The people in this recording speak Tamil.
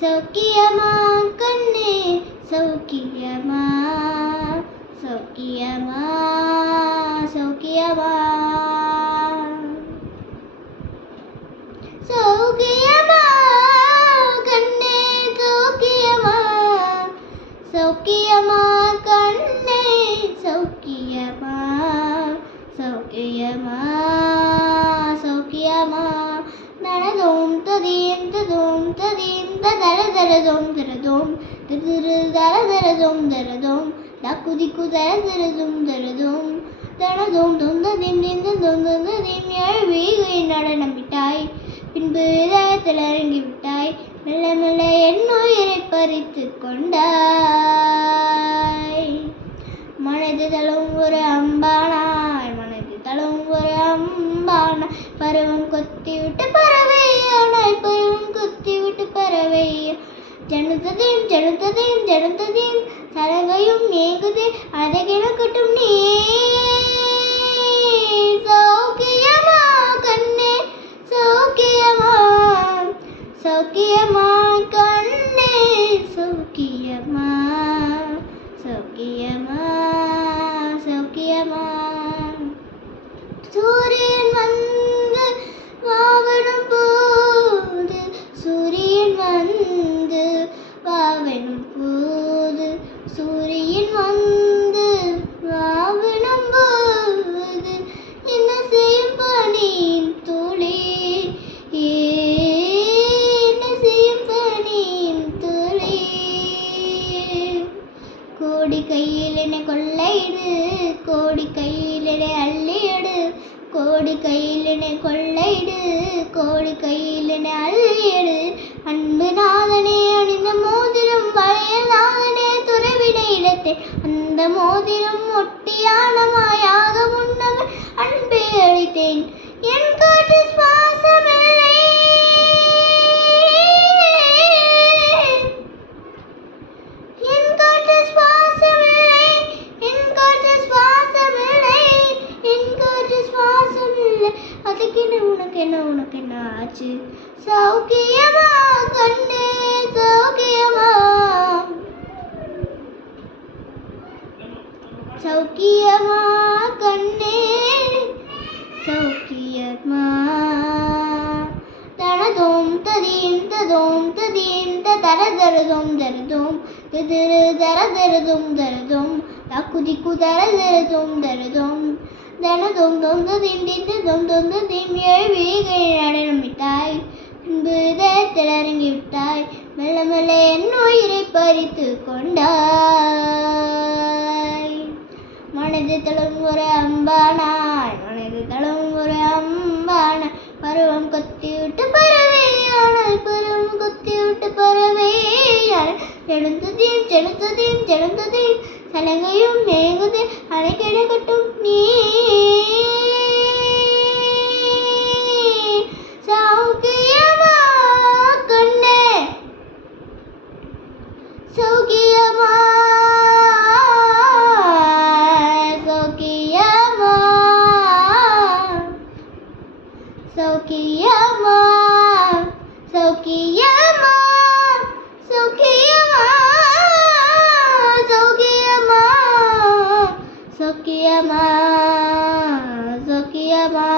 சௌக்கியமா கண்ணே சௌக்கியமா சௌக்கியமா சௌக்கியமா சௌக்கியமா கண்ணே சௌக்கியமா சௌக்கியமா கண்ணே சௌக்கியமா சௌக்கியமா దరదోం దరదోం దిరు దర దరదోం దరదోం దక్కు దిక్కు దర దరదోం దరదోం தனதோம் தொந்த திம் நிந்த தொந்த திம் எழுவி நடனம் விட்டாய் பின்பு இதயத்தில் இறங்கி விட்டாய். மெல்ல மெல்ல என்னுயிரை பறித்து கொண்டாய். மனது தளம் ஒரு அம்பானாய். மனது தளம் ஒரு அம்பானாய். பருவம் கொத்தி விட்டு பர జరుగుతుందేం జరుగుతుందేం జరుగుతుందేం తరగయం ఏగుదే అరగినకటుండే సౌఖ్యమా కన్నే సౌఖ్యమా సౌఖ్యమా கொள்ளையிடு கோடி கையிலே என்னை அள்ளியடு கோடி கையிலே கொள்ளையிடு கோடி கையிலே என்னை அள்ளியடு அன்பு நாதனே அணிந்த மோதிரம் பழைய நாதனே துறவிட இடத்தை. அந்த மோதிரம் ஒட்டியானமாயாக முன்னவர் அன்பே அளித்தேன். உனக்கு என்ன உனக்கு என்ன ஆச்சு? சௌக்கியமா கண்ணே சௌக்கியமா. சௌக்கியமா கண்ணே சௌக்கியமா. தனதோம் ததீம் ததோம் ததீம் தர தரதோம் தரதோம் திரு தர தரதோம் தரதோம் தக்கு தர தரதோம் தரதோம் தொம் தொந்து தீம் தீத்து தொம் தொந்து தீம் ஏழு விழிகை நடனமிட்டாய் பின்பு திளறங்கி விட்டாய். மெல்ல மெல்ல என் உயிரை பறித்து கொண்டாய். மனது தளம் ஒரு அம்பானாய். மனது தளம் ஒரு அம்பானாய். பருவம் கொத்தி விட்டு பறவையானால் பருவம் கொத்தி விட்டு பறவையானால் செலுத்துதீம் செலுத்துதீம் செலுத்துதீம் சலங்கையும் மேங்குது அடைக்கிடக்கட்டும் நீ زكي ما زكي ما